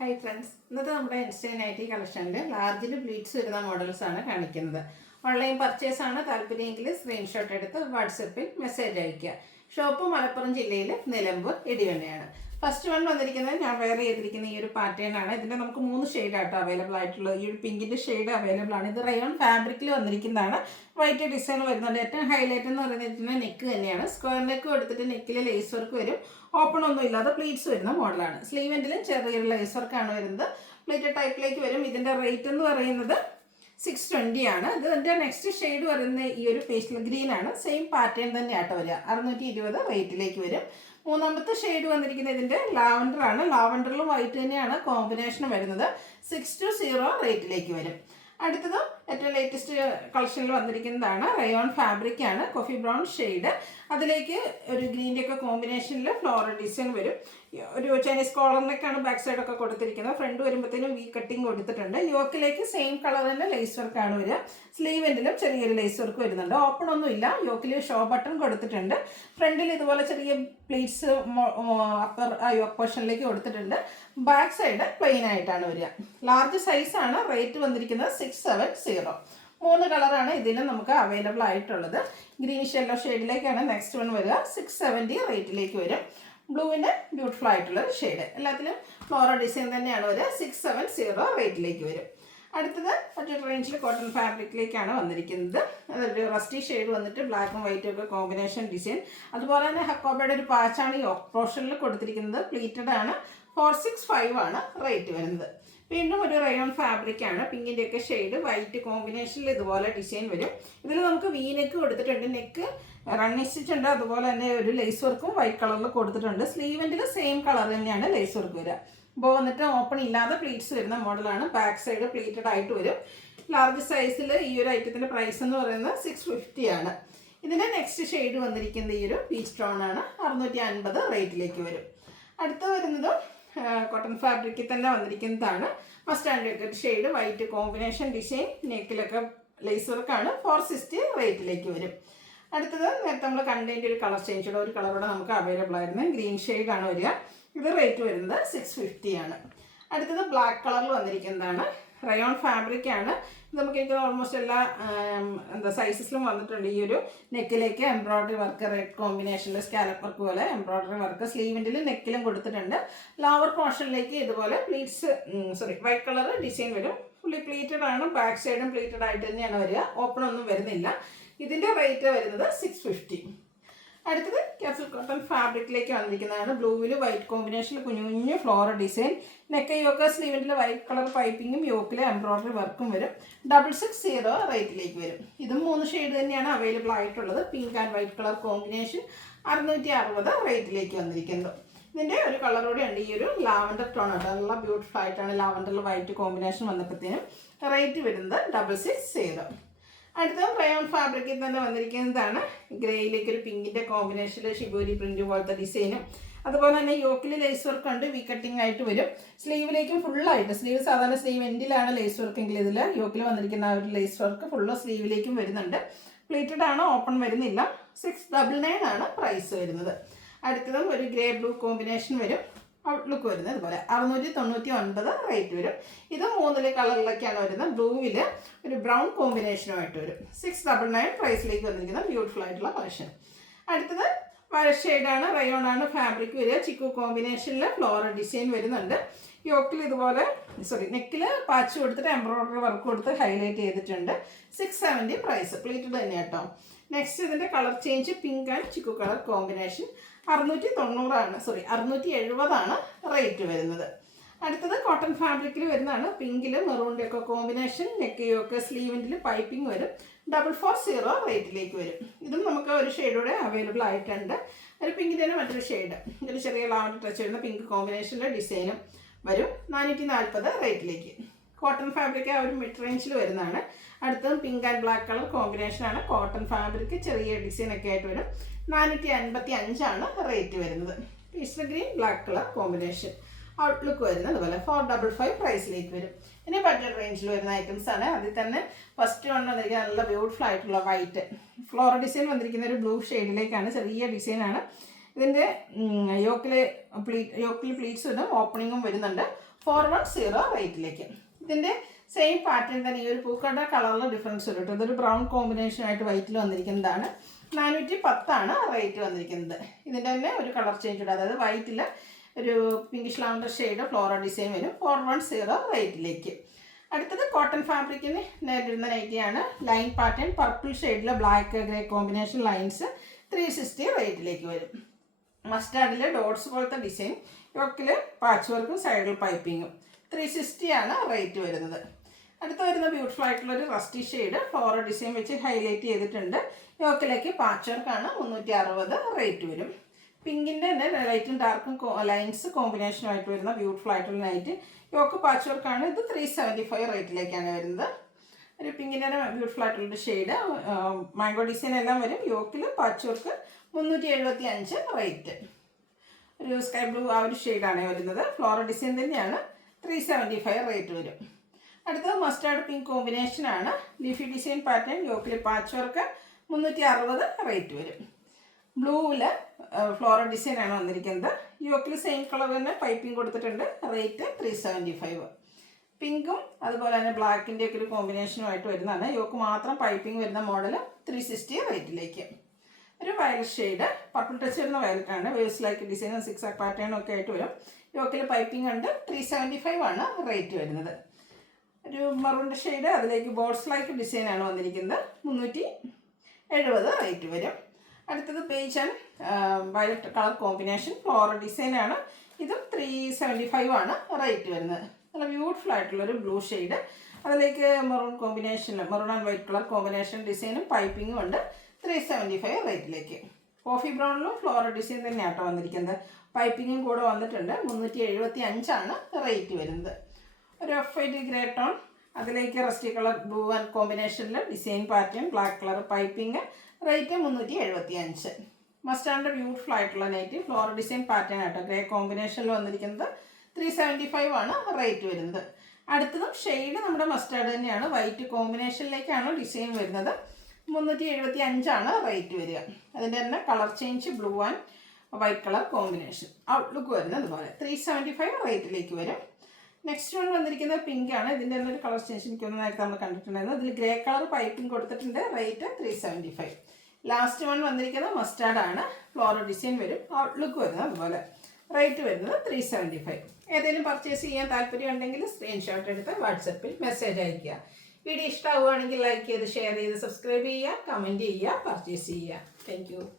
Hi friends, ഇന്നത്തെ നമ്മുടെ ഇൻസ്റ്റൈൻ nightie കളക്ഷനിൽ ലാർജിൽ pleats വരുന്ന മോഡൽസാണ് കാണിക്കുന്നത്. ഓൺലൈൻ പർച്ചേസ് ആണ് താല്പര്യമെങ്കിൽ സ്ക്രീൻഷോട്ട് എടുത്ത് വാട്സപ്പിൽ മെസ്സേജ് അയയ്ക്കുക. ഷോപ്പ് മലപ്പുറം ജില്ലയിൽ നിലമ്പൂർ ഇടിവണ്ണയാണ്. ഫസ്റ്റ് വൺ വന്നിരിക്കുന്നത് ഞാൻ വെയർ ചെയ്തിരിക്കുന്ന ഈ ഒരു പാറ്റേൺ ആണ്. ഇതിൻ്റെ നമുക്ക് 3 ഷെയ്ഡാട്ടോ അവൈലബിൾ ആയിട്ടുള്ളത്. ഈ ഒരു പിങ്കിൻ്റെ ഷെയ്ഡ് അവൈലബിൾ ആണ്. ഇത് റയോൺ ഫാബ്രിക്കിൽ വന്നിരിക്കുന്നതാണ്. വൈറ്റ് ഡിസൈൻ വരുന്നുണ്ട്. ഏറ്റവും ഹൈലൈറ്റ് എന്ന് പറയുന്നത് നെക്ക് തന്നെയാണ്. സ്ക്വയർ നെക്ക് കൊടുത്തിട്ട് നെക്കിൽ ലേസ് വർക്ക് വരും. ഓപ്പൺ ഒന്നും ഇല്ലാതെ പ്ലീറ്റ്സ് വരുന്ന മോഡലാണ്. സ്ലീവ് എൻഡിലും ചെറിയൊരു ലേസ് വർക്കാണ് വരുന്നത്. പ്ലീറ്റഡ് ടൈപ്പിലേക്ക് വരും. ഇതിൻ്റെ റേറ്റ് എന്ന് പറയുന്നത് 620 ആണ്. ഇതിൻ്റെ നെക്സ്റ്റ് ഷെയ്ഡ് വരുന്ന ഈ ഒരു പേസ്റ്റൽ ഗ്രീൻ ആണ്. സെയിം പാറ്റേൺ തന്നെയാട്ടോ വരിക. 620 റേറ്റിലേക്ക് വരും. മൂന്നാമത്തെ ഷെയ്ഡ് വന്നിരിക്കുന്നത് ഇതിൻ്റെ ലാവൻഡർ ആണ്. ലാവൻഡറിലും വൈറ്റ് തന്നെയാണ് കോമ്പിനേഷൻ വരുന്നത്. 620 റേറ്റിലേക്ക് വരും. അടുത്തത് ഏറ്റവും ലേറ്റസ്റ്റ് കളക്ഷനിൽ വന്നിരിക്കുന്നതാണ്. റയോൺ ഫാബ്രിക് ആണ്. Coffee brown shade. അതിലേക്ക് ഒരു ഗ്രീൻ്റെ ഒക്കെ കോമ്പിനേഷനിൽ ഫ്ലോറൽ ഡിസൈൻ വരും. ഒരു ചൈനീസ് കോളറിനൊക്കെയാണ് ബാക്ക് സൈഡൊക്കെ കൊടുത്തിരിക്കുന്നത്. ഫ്രണ്ട് വരുമ്പോഴത്തേനും വി കട്ടിങ് കൊടുത്തിട്ടുണ്ട്. യോക്കിലേക്ക് സെയിം കളർ തന്നെ ലേസ് വർക്കാണ് വരിക. സ്ലീവ് എൻഡിലും ചെറിയൊരു ലേസ് വർക്ക് വരുന്നുണ്ട്. ഓപ്പൺ ഒന്നും ഇല്ല. യോക്കിൽ ഷോ ബട്ടൺ കൊടുത്തിട്ടുണ്ട്. ഫ്രണ്ടിൽ ഇതുപോലെ ചെറിയ പ്ലീറ്റ്സ് അപ്പർ യോക്ക് പോർഷനിലേക്ക് കൊടുത്തിട്ടുണ്ട്. ബാക്ക് സൈഡ് പ്ലെയിൻ ആയിട്ടാണ് വരിക. ലാർജ് സൈസാണ്. റേറ്റ് വന്നിരിക്കുന്നത് 670. 3 കളറാണ് ഇതിൽ നമുക്ക് അവൈലബിൾ ആയിട്ടുള്ളത്. ഗ്രീനിഷ് യെല്ലോ ഷെയ്ഡിലേക്കാണ് നെക്സ്റ്റ് വൺ വരിക. 670 റേറ്റിലേക്ക് വരും. ബ്ലൂവിൻ്റെ ബ്യൂട്ടിഫുൾ ആയിട്ടുള്ള ഷെയ്ഡ്. എല്ലാത്തിലും ഫ്ലോറൽ ഡിസൈൻ തന്നെയാണ് വരിക. 670 റേറ്റിലേക്ക് വരും. അടുത്തത് മറ്റൊരു റേഞ്ചിൽ കോട്ടൺ ഫാബ്രിക്കിലേക്കാണ് വന്നിരിക്കുന്നത്. അതൊരു റസ്റ്റി ഷെയ്ഡ് വന്നിട്ട് ബ്ലാക്കും വൈറ്റും ഒക്കെ കോമ്പിനേഷൻ ഡിസൈൻ. അതുപോലെ തന്നെ ഹക്കോബയുടെ ഒരു പാച്ചാണ് ഈ പോർഷനിൽ കൊടുത്തിരിക്കുന്നത്. പ്ലീറ്റഡ് ആണ്. 465 ആണ് റേറ്റ് വരുന്നത്. വീണ്ടും ഒരു റയോൺ ഫാബ്രിക് ആണ്. പിങ്കിൻ്റെ ഒക്കെ ഷെയ്ഡ് വൈറ്റ് കോമ്പിനേഷനിൽ ഇതുപോലെ ഡിസൈൻ വരും. ഇതിൽ നമുക്ക് വി നെക്ക് കൊടുത്തിട്ടുണ്ട്. നെക്ക് റണ്ണിങ് സ്റ്റിച്ച് ഉണ്ട്. അതുപോലെ തന്നെ ഒരു ലേസ് വർക്കും വൈറ്റ് കളറിൽ കൊടുത്തിട്ടുണ്ട്. സ്ലീവെൻറ്റിൽ സെയിം കളർ തന്നെയാണ് ലേസ് വർക്ക് വരിക. ഇപ്പോൾ വന്നിട്ട് ഓപ്പൺ ഇല്ലാതെ പ്ലീറ്റ്സ് വരുന്ന മോഡലാണ്. ബാക്ക് സൈഡ് പ്ലീറ്റഡ് ആയിട്ട് വരും. ലാർജ് സൈസിൽ ഈ ഒരു ഐറ്റത്തിൻ്റെ പ്രൈസ് എന്ന് പറയുന്നത് 650 ആണ്. ഇതിൻ്റെ നെക്സ്റ്റ് ഷെയ്ഡ് വന്നിരിക്കുന്നത് ഈ ഒരു പീച്ച് ടോൺ ആണ്. 650 റേറ്റിലേക്ക് വരും. അടുത്ത് വരുന്നത് കോട്ടൺ ഫാബ്രിക്കിൽ തന്നെ വന്നിരിക്കുന്നതാണ്. Mustard shade white combination design. നെക്കിലൊക്കെ ലേസ് വർക്കാണ്. 460 റേറ്റിലേക്ക് വരും. അടുത്തത് നേരത്തെ നമ്മൾ കണ്ടതിൻ്റെ ഒരു കളർ ചേഞ്ചുള്ള ഒരു കളറോടെ നമുക്ക് അവൈലബിൾ ആയിരുന്നു. ഗ്രീൻ ഷെയ്ഡാണ് വരിക. ഇത് റേറ്റ് വരുന്നത് 650 ആണ്. അടുത്തത് ബ്ലാക്ക് കളറിൽ വന്നിരിക്കുന്നതാണ്. റയോൺ ഫാബ്രിക് ആണ്. നമുക്ക് എനിക്ക് ഓൾമോസ്റ്റ് എല്ലാ സൈസസിലും വന്നിട്ടുണ്ട്. ഈ ഒരു നെക്കിലേക്ക് എംബ്രോയ്ഡറി വർക്ക് റെഡ് കോമ്പിനേഷനിൽ സ്കാലപ്പ് വർക്ക് പോലെ എംബ്രോയ്ഡറി വർക്ക് സ്ലീവിൻ്റെ നെക്കിലും കൊടുത്തിട്ടുണ്ട്. ലോവർ പോർഷനിലേക്ക് ഇതുപോലെ പ്ലീറ്റ്സ് വൈറ്റ് കളർ ഡിസൈൻ വരും. ഫുള്ളി പ്ലീറ്റഡ് ആണ്. ബാക്ക് സൈഡും പ്ലീറ്റഡ് ആയിട്ട് തന്നെയാണ് വരിക. ഓപ്പൺ ഒന്നും വരുന്നില്ല. ഇതിൻ്റെ റേറ്റ് വരുന്നത് 650. അടുത്തത് ക്യാപ്സൂൾ കോട്ടൺ ഫാബ്രിക്കിലേക്ക് വന്നിരിക്കുന്നതാണ്. ബ്ലൂവിൽ വൈറ്റ് കോമ്പിനേഷനിൽ കുഞ്ഞു കുഞ്ഞു ഫ്ലോറൽ ഡിസൈൻ. നെക്ക് യോക്ക് സ്ലീവിൻ്റെ വൈറ്റ് കളർ പൈപ്പിങ്ങും യോക്കിൽ എംബ്രോയ്ഡറി വർക്കും വരും. 660 റേറ്റിലേക്ക് വരും. ഇതും 3 ഷെയ്ഡ് തന്നെയാണ് അവൈലബിൾ ആയിട്ടുള്ളത്. Pink and white colour combination. 660 റേറ്റിലേക്ക് വന്നിരിക്കുന്നത്. ഇതിൻ്റെ ഒരു കളറോടെ ഉണ്ട്. ഈ ഒരു ലാവൻഡർ ടോൺ ആണ്. നല്ല ബ്യൂട്ടിഫുൾ ആയിട്ടാണ് ലാവൻഡറിൽ വൈറ്റ് കോമ്പിനേഷൻ വന്നപ്പോഴത്തേനും. റേറ്റ് വരുന്നത് 660. അടുത്ത റയോൺ ഫാബ്രിക്കിൽ തന്നെ വന്നിരിക്കുന്നതാണ്. ഗ്രേയിലേക്ക് ഒരു പിങ്കിൻ്റെ കോമ്പിനേഷനിൽ ഷിബോരി പ്രിന്റ് പോലത്തെ ഡിസൈനും. അതുപോലെ തന്നെ യോക്കിൽ ലേസ് വർക്ക് ഉണ്ട്. വി കട്ടിങ് ആയിട്ട് വരും. സ്ലീവിലേക്കും ഫുള്ളായിട്ട് സ്ലീവ് സാധാരണ സ്ലീവ് എൻഡിലാണ് ലേസ് വർക്ക് എങ്കിൽ ഇതിൽ യോക്കിൽ വന്നിരിക്കുന്ന ആ ഒരു ലേസ് വർക്ക് ഫുള്ള് സ്ലീവിലേക്കും വരുന്നുണ്ട്. പ്ലീറ്റഡ് ആണ്. ഓപ്പൺ വരുന്നില്ല. 699 ആണ് പ്രൈസ് വരുന്നത്. അടുത്തതും ഒരു ഗ്രേ ബ്ലൂ കോമ്പിനേഷൻ വരും. ഔട്ട്ലുക്ക് വരുന്നത് ഇതുപോലെ 699 റേറ്റ് വരും. ഇത് 3 കളറിലൊക്കെയാണ് വരുന്നത്. ബ്ലൂവിൽ ഒരു ബ്രൗൺ കോമ്പിനേഷനുമായിട്ട് വരും. 699 പ്രൈസിലേക്ക് വന്നിരിക്കുന്ന ബ്യൂട്ടിഫുൾ ആയിട്ടുള്ള കളക്ഷൻ. അടുത്തത് വര ഷെയ്ഡാണ്. റയോൺ ആണ് ഫാബ്രിക് വരിക. ചിക്കു കോമ്പിനേഷനിൽ ഫ്ലോറൽ ഡിസൈൻ വരുന്നുണ്ട്. യോക്കിൽ ഇതുപോലെ നെക്കിൽ പാച്ച് കൊടുത്തിട്ട് എംബ്രോയ്ഡറി വർക്ക് കൊടുത്ത് ഹൈലൈറ്റ് ചെയ്തിട്ടുണ്ട്. 670 പ്രൈസ്. പ്ലീറ്റഡ് തന്നെ കേട്ടോ. നെക്സ്റ്റ് ഇതിൻ്റെ colour change pink and chikoo colour combination. 670 ആണ് റേറ്റ് വരുന്നത്. അടുത്തത് കോട്ടൺ ഫാബ്രിക്കിൽ വരുന്നതാണ്. പിങ്കിൽ മെറൂണിൻ്റെ ഒക്കെ കോമ്പിനേഷൻ. നെക്ക് യോക്ക് സ്ലീവിൻ്റെ പൈപ്പിംഗ് വരും. 440 റേറ്റിലേക്ക് വരും. ഇതും നമുക്ക് ഒരു ഷെയ്ഡോടെ അവൈലബിൾ ആയിട്ടുണ്ട്. ഒരു പിങ്കിൻ്റെ തന്നെ മറ്റൊരു ഷെയ്ഡ്. ഒരു ചെറിയ ലാവൻഡർ ടച്ച് വരുന്ന പിങ്ക് കോമ്പിനേഷനിലെ ഡിസൈനും വരും. 440 റേറ്റിലേക്ക്. കോട്ടൺ ഫാബ്രിക് ആ ഒരു മിഡ് റേഞ്ചിൽ വരുന്നതാണ്. അടുത്തതും പിങ്ക് ആൻഡ് ബ്ലാക്ക് കളർ കോമ്പിനേഷനാണ്. കോട്ടൺ ഫാബ്രിക് ചെറിയ ഡിസൈനൊക്കെ ആയിട്ട് വരും. 455 ആണ് റേറ്റ് വരുന്നത്. പീസ്റ്റൽ green black colour combination. Outlook വരുന്നത് അതുപോലെ 455 പ്രൈസിലേക്ക് വരും. ഇനി ബഡ്ജറ്റ് റേഞ്ചിൽ വരുന്ന ഐറ്റംസ് ആണ്. അതിൽ തന്നെ ഫസ്റ്റ് വൺ വന്നിരിക്കുന്നത് നല്ല ബ്യൂട്ടിഫുൾ ആയിട്ടുള്ള വൈറ്റ് ഫ്ലോറൽ ഡിസൈൻ വന്നിരിക്കുന്ന ഒരു ബ്ലൂ ഷെയ്ഡിലേക്കാണ്. ചെറിയ ഡിസൈനാണ്. ഇതിൻ്റെ യോക്കിൽ പ്ലീറ്റ്സ് ഇടും, ഓപ്പണിങ്ങും വരുന്നുണ്ട്. 410 റേറ്റിലേക്ക്. ഇതിൻ്റെ സെയിം പാറ്റേൺ തന്നെ ഈ ഒരു പൂക്കളുടെ കളറിൽ ഡിഫറൻസ് വരും കേട്ടോ. ഇതൊരു ബ്രൗൺ കോമ്പിനേഷൻ ആയിട്ട് വൈറ്റിൽ വന്നിരിക്കുന്നതാണ്. 410 റേറ്റ് വന്നിരിക്കുന്നത്. ഇതിൻ്റെ തന്നെ ഒരു കളർ ചേഞ്ച് ഉണ്ട്, അതായത് വൈറ്റിൽ ഒരു pinkish lavender shade floral design വരും. 410 റേറ്റിലേക്ക്. അടുത്തത് കോട്ടൺ ഫാബ്രിക്കിന് നേരിടുന്ന നൈറ്റിയാണ്. ലൈൻ പാറ്റേൺ പർപ്പിൾ ഷെയ്ഡിൽ ബ്ലാക്ക് ഗ്രേ കോമ്പിനേഷൻ ലൈൻസ് 360 റേറ്റിലേക്ക് വരും. മസ്റ്റാർഡിൽ ഡോട്ട്സ് പോലത്തെ ഡിസൈൻ, യോക്കിൽ പാച്ച് വർക്കും സൈഡിൽ പൈപ്പിങ്ങും. 360 റേറ്റ് വരുന്നത്. അടുത്ത വരുന്ന ബ്യൂട്ടിഫുൾ ആയിട്ടുള്ളൊരു റസ്റ്റി ഷെയ്ഡ് ഫ്ലോറൽ ഡിസൈൻ വെച്ച് ഹൈലൈറ്റ് ചെയ്തിട്ടുണ്ട്. യോക്കിലേക്ക് പാച്ച് വർക്കാണ്. 360 റേറ്റ് വരും. പിങ്കിൻ്റെ തന്നെ ലൈറ്റും ഡാർക്കും ലൈൻസ് കോമ്പിനേഷനുമായിട്ട് വരുന്ന ബ്യൂട്ടിഫുൾ ആയിട്ടുള്ള നൈറ്റ്. യോക്ക് പാച്ച് വർക്കാണ്. ഇത് 375 റേറ്റിലേക്കാണ് വരുന്നത്. ഒരു പിങ്കിൻ്റെ തന്നെ ബ്യൂട്ടിഫുൾ ആയിട്ടുള്ളൊരു ഷെയ്ഡ്, മാംഗോ ഡിസൈൻ എല്ലാം വരും. യോക്കിൽ പാച്ച് വർക്ക്. 375 റേറ്റ്. ഒരു സ്കൈ ബ്ലൂ ആ ഒരു ഷെയ്ഡാണ് വരുന്നത്. ഫ്ലോറൽ ഡിസൈൻ തന്നെയാണ്. 375 റേറ്റ് വരും. അടുത്തത് മസ്റ്റാർഡ് പിങ്ക് കോമ്പിനേഷനാണ്. ലീഫി ഡിസൈൻ പാറ്റേൺ, യോക്കിൽ പാച്ച് വർക്ക്. 360 റേറ്റ് വരും. ബ്ലൂവിൽ ഫ്ലോറൽ ഡിസൈനാണ് വന്നിരിക്കുന്നത്. യോക്കിൽ സെയിം കളർ തന്നെ പൈപ്പിംഗ് കൊടുത്തിട്ടുണ്ട്. റേറ്റ് 375. പിങ്കും അതുപോലെ തന്നെ ബ്ലാക്കിൻ്റെ ഒക്കെ ഒരു കോമ്പിനേഷനുമായിട്ട് വരുന്നതാണ്. യോക്ക് മാത്രം പൈപ്പിംഗ് വരുന്ന മോഡൽ 360 റേറ്റിലേക്ക്. ഒരു വയലറ്റ് ഷെയ്ഡ്, പർപ്പിൾ ടച്ച് വരുന്ന വയലറ്റാണ്. വേവ്സ് ലൈക്ക് ഡിസൈനും സിക്സ് ആക്ക് പാറ്റേണും ഒക്കെ ആയിട്ട് വരും. യോക്കിൽ പൈപ്പിംഗ് ഉണ്ട്. 375 റേറ്റ് വരുന്നത്. ഒരു മറൂണിൻ്റെ ഷെയ്ഡ്, അതിലേക്ക് ബോർഡ്സ് ലൈക്ക് ഡിസൈനാണ് വന്നിരിക്കുന്നത്. 370 റേറ്റ് വരും. അടുത്തത് peach and violet colour combination floral ഡിസൈനാണ്. ഇതും 375 റേറ്റ് വരുന്നത്. നല്ല ബ്യൂട്ടിഫുൾ ആയിട്ടുള്ളൊരു ബ്ലൂ ഷെയ്ഡ്, അതിലേക്ക് മെറൂൺ കോമ്പിനേഷനിൽ maroon and white colour combination ഡിസൈനും പൈപ്പിങ്ങും ഉണ്ട്. 375 റേറ്റിലേക്ക്. കോഫി ബ്രൗണിലും ഫ്ലോറൽ ഡിസൈൻ തന്നെയാട്ടോ വന്നിരിക്കുന്നത്. പൈപ്പിങ്ങും കൂടെ വന്നിട്ടുണ്ട്. 375 റേറ്റ് വരുന്നത്. ഒരു ഓഫ് വൈറ്റ് ഗ്രേ ടോൺ, അതിലേക്ക് റസ്റ്റി കളർ ബ്ലൂ ആൻഡ് കോമ്പിനേഷനിൽ design pattern, black colour piping. Rate 375. മസ്റ്റാർഡിൻ്റെ beautiful ആയിട്ടുള്ള നൈറ്റ് ഫ്ലോറൽ ഡിസൈൻ പാറ്റേൺ ആട്ടോ. ഗ്രേ കോമ്പിനേഷനിൽ വന്നിരിക്കുന്നത്. 375 റേറ്റ് വരുന്നത്. അടുത്തതും ഷെയ്ഡ് നമ്മുടെ മസ്റ്റാർഡ് തന്നെയാണ്. വൈറ്റ് കോമ്പിനേഷനിലേക്കാണ് ഡിസൈൻ വരുന്നത്. 375 റേറ്റ് വരിക. അതിൻ്റെ തന്നെ colour change blue and white colour combination. Outlook വരുന്നത് അതുപോലെ 375 റേറ്റിലേക്ക് വരും. നെക്സ്റ്റ് വൺ വന്നിരിക്കുന്നത് പിങ്ക് ആണ്. ഇതിൻ്റെ തന്നെ ഒരു കളർ ചേഞ്ച് എനിക്കൊന്ന് നേരത്തെ നമ്മൾ കണ്ടിട്ടുണ്ടായിരുന്നു. ഇതിൽ ഗ്രേ കളർ പൈപ്പിംഗ് കൊടുത്തിട്ടുണ്ട്. റേറ്റ് 375. ലാസ്റ്റ് വൺ വന്നിരിക്കുന്നത് മസ്റ്റാർഡ് ആണ്. ഫ്ലോറൽ ഡിസൈൻ വരും. ഔട്ട്ലുക്ക് വരുന്നത് അതുപോലെ. റേറ്റ് വരുന്നത് 375. ഏതെങ്കിലും പർച്ചേസ് ചെയ്യാൻ താല്പര്യം ഉണ്ടെങ്കിൽ സ്ക്രീൻഷോട്ട് എടുത്ത് വാട്സപ്പിൽ മെസ്സേജ് അയയ്ക്കുക. വീഡിയോ ഇഷ്ടമാവുകയാണെങ്കിൽ ലൈക്ക് ചെയ്ത് ഷെയർ ചെയ്ത് സബ്സ്ക്രൈബ് ചെയ്യുക, കമൻറ്റ് ചെയ്യുക, പർച്ചേസ് ചെയ്യുക. Thank you.